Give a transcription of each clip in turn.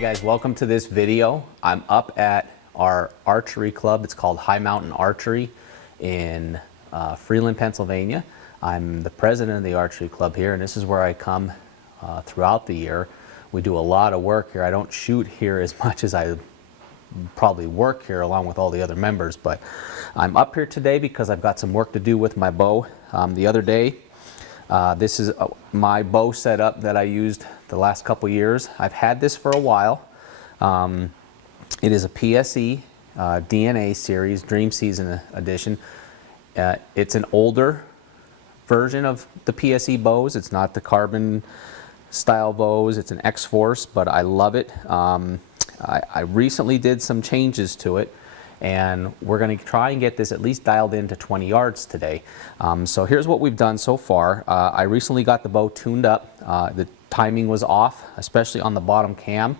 guys, welcome to this video. I'm up at our archery club. It's called High Mountain Archery in Freeland, Pennsylvania. I'm the president of the archery club here, and this is where I come throughout the year. We do a lot of work here. I don't shoot here as much as I probably work here along with all the other members, but I'm up here today because I've got some work to do with my bow. The other day, this is my bow setup that I used the last couple years. I've had this for a while. It is a PSE DNA series, Dream Season edition. It's an older version of the PSE bows. It's not the carbon style bows. It's an X-Force, but I love it. I recently did some changes to it, and we're going to try and get this at least dialed in to 20 yards today. So here's what we've done so far. I recently got the bow tuned up. The timing was off, especially on the bottom cam.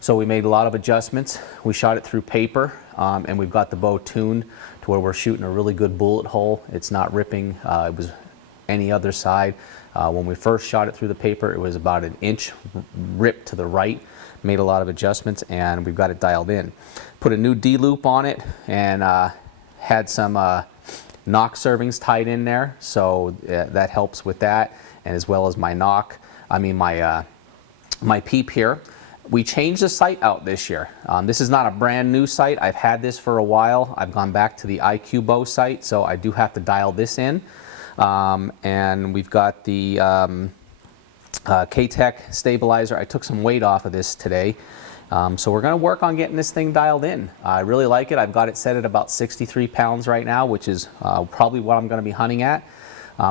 So we made a lot of adjustments. We shot it through paper, and we've got the bow tuned to where we're shooting a really good bullet hole. It's not ripping. It was any other side. When we first shot it through the paper, it was about an inch rip to the right. Made a lot of adjustments, and we've got it dialed in. Put a new D-loop on it, and had some knock servings tied in there, so that helps with that, and as well as my knock. My peep here. We changed the sight out this year. This is not a brand new sight. I've had this for a while. I've gone back to the IQ bow sight, so I do have to dial this in. And we've got the K-Tech stabilizer. I took some weight off of this today. So we're going to work on getting this thing dialed in. I really like it. I've got it set at about 63 pounds right now, which is probably what I'm going to be hunting at.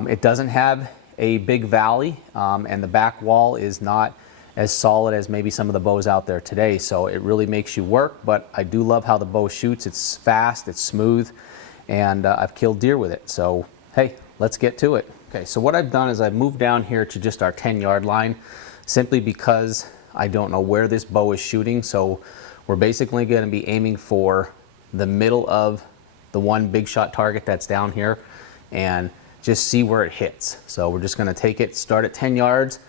It doesn't have a big valley, and the back wall is not as solid as maybe some of the bows out there today, so it really makes you work. But I do love how the bow shoots. It's fast, it's smooth, and I've killed deer with it. So hey, let's get to it. Okay, so what I've done is I've moved down here to just our 10-yard line, simply because I don't know where this bow is shooting. So we're basically going to be aiming for the middle of the one big shot target that's down here and just see where it hits. So we're just going to take it, start at 10 yards.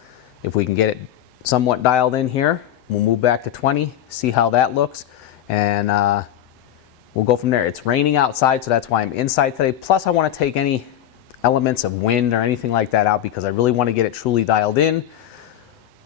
If we can get it somewhat dialed in here, we'll move back to 20, see how that looks, and we'll go from there. It's raining outside, so that's why I'm inside today. Plus I want to take any elements of wind or anything like that out, because I really want to get it truly dialed in.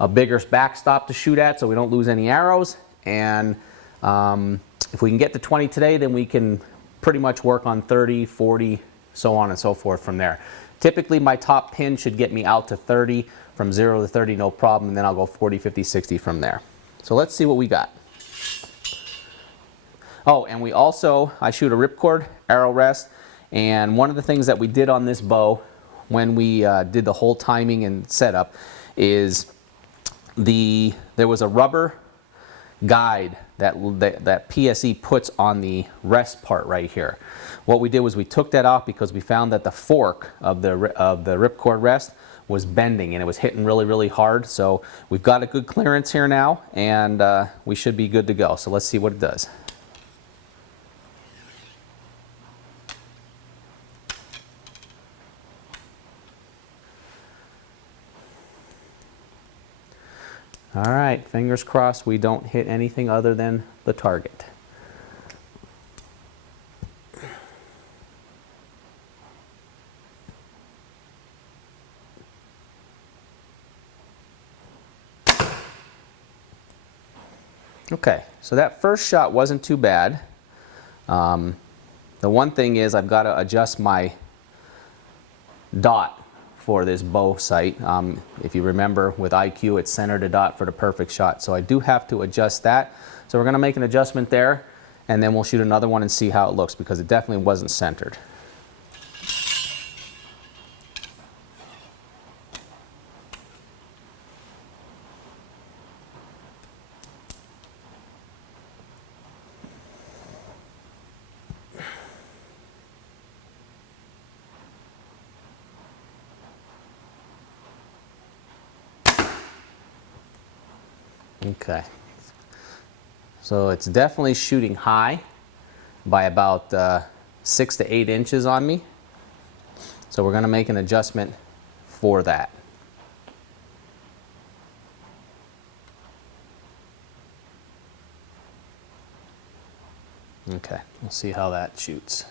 A bigger backstop to shoot at so we don't lose any arrows. And if we can get to 20 today, then we can pretty much work on 30, 40, so on and so forth from there. Typically my top pin should get me out to 30, from 0 to 30 no problem, and then I'll go 40, 50, 60 from there. So let's see what we got. Oh, and I shoot a ripcord arrow rest, and one of the things that we did on this bow when we did the whole timing and setup is there was a rubber guide that PSE puts on the rest part right here. What we did was we took that off because we found that the fork of the ripcord rest was bending and it was hitting really, really hard. So we've got a good clearance here now, and we should be good to go. So let's see what it does. All right, fingers crossed we don't hit anything other than the target. Okay, so that first shot wasn't too bad. The one thing is I've got to adjust my dot for this bow sight. If you remember with IQ, it's center to dot for the perfect shot. So I do have to adjust that. So we're going to make an adjustment there, and then we'll shoot another one and see how it looks, because it definitely wasn't centered. Okay, so it's definitely shooting high by about 6 to 8 inches on me. So we're going to make an adjustment for that. Okay, we'll see how that shoots.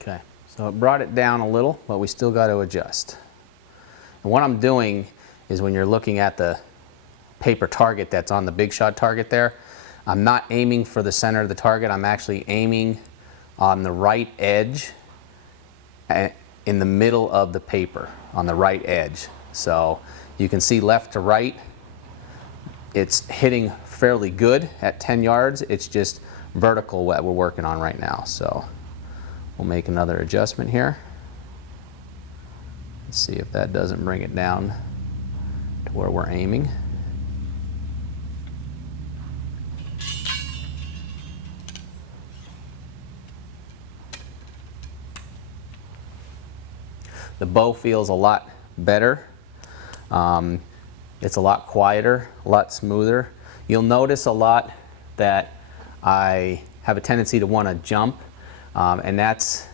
Okay, so it brought it down a little, but we still got to adjust. And what I'm doing is when you're looking at the paper target that's on the big shot target there, I'm not aiming for the center of the target. I'm actually aiming on the right edge in the middle of the paper, on the right edge. So you can see left to right, it's hitting fairly good at 10 yards. It's just vertical what we're working on right now. So we'll make another adjustment here. Let's see if that doesn't bring it down to where we're aiming. The bow feels a lot better. It's a lot quieter, a lot smoother. You'll notice a lot that I have a tendency to want to jump, and that's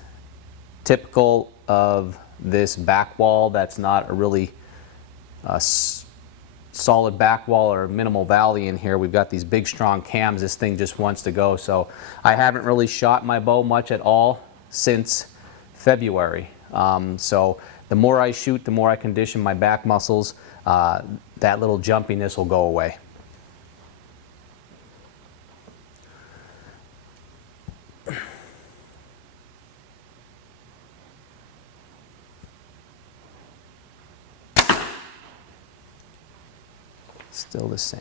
typical of this back wall that's not a really solid back wall or minimal valley in here. We've got these big strong cams. This thing just wants to go. So I haven't really shot my bow much at all since February. So the more I shoot, the more I condition my back muscles, that little jumpiness will go away. Still the same.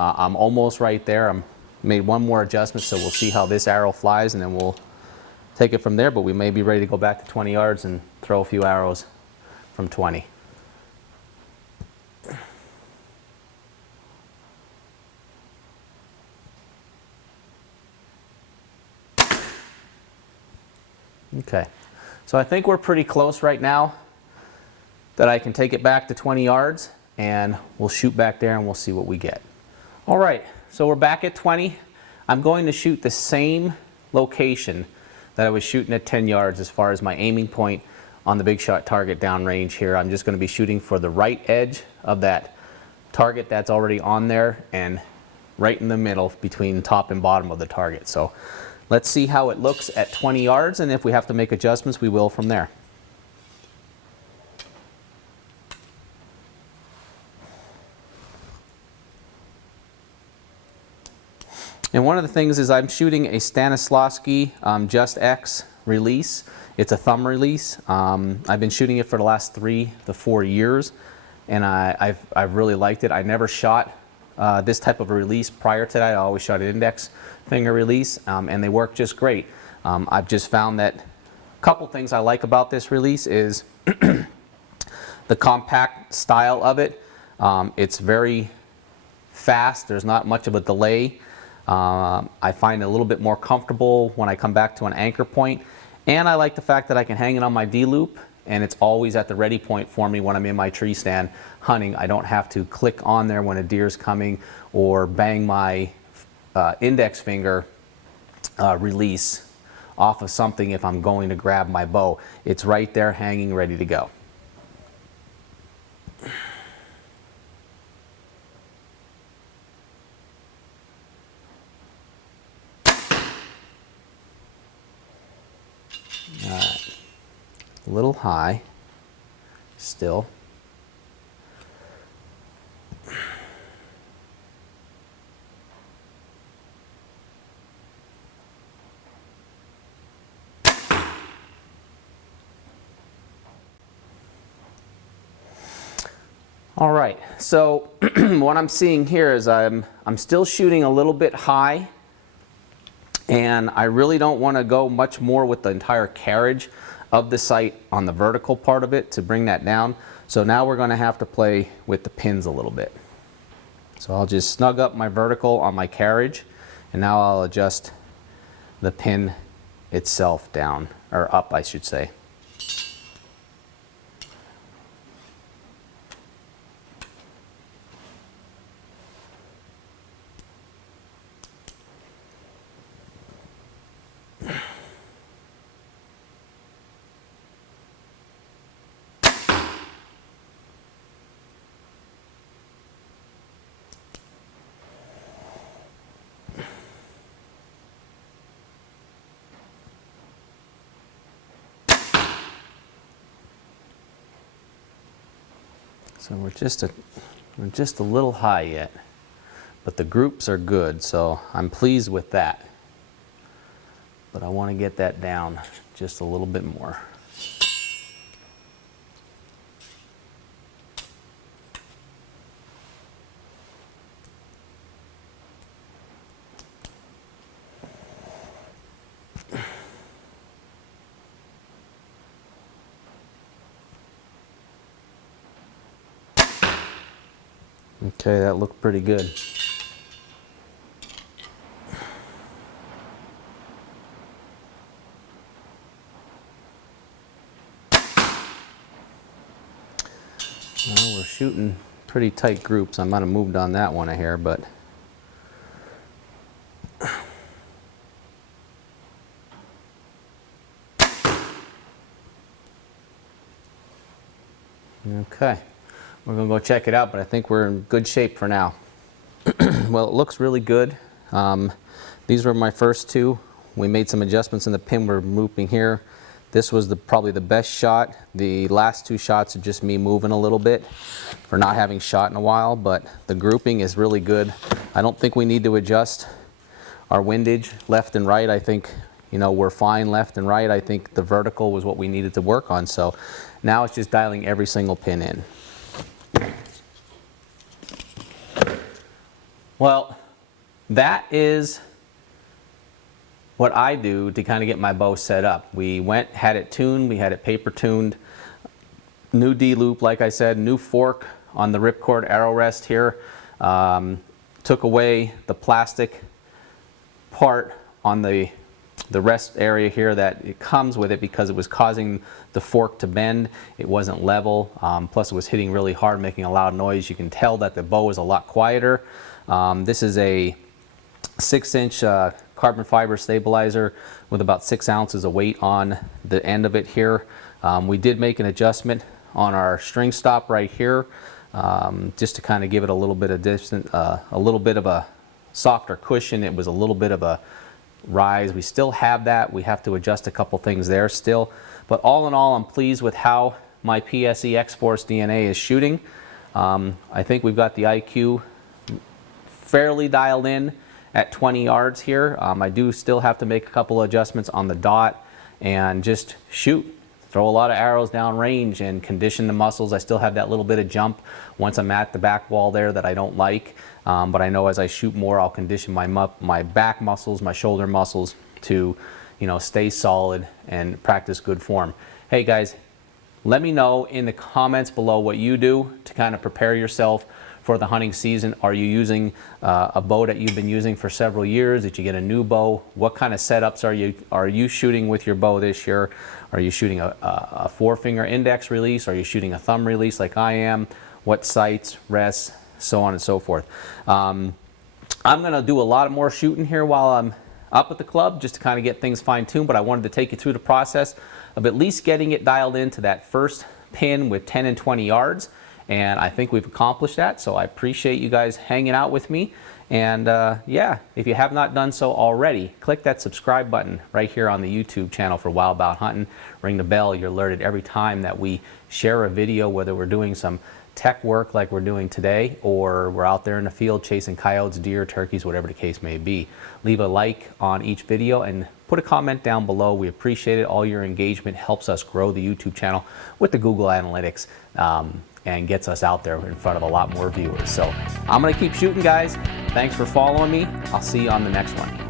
I'm almost right there. I'm made one more adjustment, so we'll see how this arrow flies, and then we'll take it from there. But we may be ready to go back to 20 yards and throw a few arrows from 20. Okay, so I think we're pretty close right now that I can take it back to 20 yards, and we'll shoot back there and we'll see what we get. All right, so we're back at 20. I'm going to shoot the same location that I was shooting at 10 yards as far as my aiming point on the big shot target downrange here. I'm just going to be shooting for the right edge of that target that's already on there and right in the middle between top and bottom of the target. So let's see how it looks at 20 yards, and if we have to make adjustments, we will from there. And one of the things is I'm shooting a Stanislavski Just X release. It's a thumb release. I've been shooting it for the last 3 to 4 years, and I've really liked it. I never shot this type of a release prior to that. I always shot an index finger release, and they work just great. I've just found that a couple things I like about this release is the compact style of it. It's very fast. There's not much of a delay. I find it a little bit more comfortable when I come back to an anchor point, and I like the fact that I can hang it on my D-loop and it's always at the ready point for me when I'm in my tree stand hunting. I don't have to click on there when a deer's coming or bang my index finger release off of something if I'm going to grab my bow. It's right there hanging ready to go. Alright, a little high still. All right, so what I'm seeing here is I'm still shooting a little bit high And I really don't want to go much more with the entire carriage of the sight on the vertical part of it to bring that down. So now we're going to have to play with the pins a little bit. So I'll just snug up my vertical on my carriage, and now I'll adjust the pin itself down, or up I should say. So we're just a little high yet, but the groups are good, so I'm pleased with that. But I want to get that down just a little bit more. Okay, that looked pretty good. Well, we're shooting pretty tight groups. I might have moved on that one a hair, but okay. We're going to go check it out, but I think we're in good shape for now. Well, it looks really good. These were my first two. We made some adjustments in the pin we're moving here. This was probably the best shot. The last two shots are just me moving a little bit for not having shot in a while, but the grouping is really good. I don't think we need to adjust our windage left and right. I think, you know, we're fine left and right. I think the vertical was what we needed to work on. So now it's just dialing every single pin in. Well, that is what I do to kind of get my bow set up. We had it tuned, we had it paper tuned, new D-loop, like I said, new fork on the ripcord arrow rest here. Took away the plastic part on the rest area here that it comes with it because it was causing the fork to bend. It wasn't level, plus it was hitting really hard, making a loud noise. You can tell that the bow is a lot quieter. This is a 6-inch carbon fiber stabilizer with about 6 ounces of weight on the end of it here. We did make an adjustment on our string stop right here, just to kind of give it a little bit of distance, a little bit of a softer cushion. It was a little bit of a rise. We still have that. We have to adjust a couple things there still. But all in all, I'm pleased with how my PSE X-Force DNA is shooting. I think we've got the IQ fairly dialed in at 20 yards here. I do still have to make a couple of adjustments on the dot and just shoot. Throw a lot of arrows down range and condition the muscles. I still have that little bit of jump once I'm at the back wall there that I don't like. But I know as I shoot more, I'll condition my back muscles, my shoulder muscles to, you know, stay solid and practice good form. Hey guys, let me know in the comments below what you do to kind of prepare yourself for the hunting season. Are you using a bow that you've been using for several years? Did you get a new bow? What kind of setups are you shooting with your bow this year? Are you shooting a 4-finger index release? Are you shooting a thumb release like I am? What sights, rests, so on and so forth. I'm going to do a lot more shooting here while I'm up at the club just to kind of get things fine-tuned, but I wanted to take you through the process of at least getting it dialed into that first pin with 10 and 20 yards. And I think we've accomplished that, so I appreciate you guys hanging out with me. And yeah, if you have not done so already, click that subscribe button right here on the YouTube channel for Wild Bout Hunting. Ring the bell, you're alerted every time that we share a video, whether we're doing some tech work like we're doing today, or we're out there in the field chasing coyotes, deer, turkeys, whatever the case may be. Leave a like on each video and put a comment down below. We appreciate it. All your engagement helps us grow the YouTube channel with the Google Analytics. And gets us out there in front of a lot more viewers. So I'm going to keep shooting, guys. Thanks for following me. I'll see you on the next one.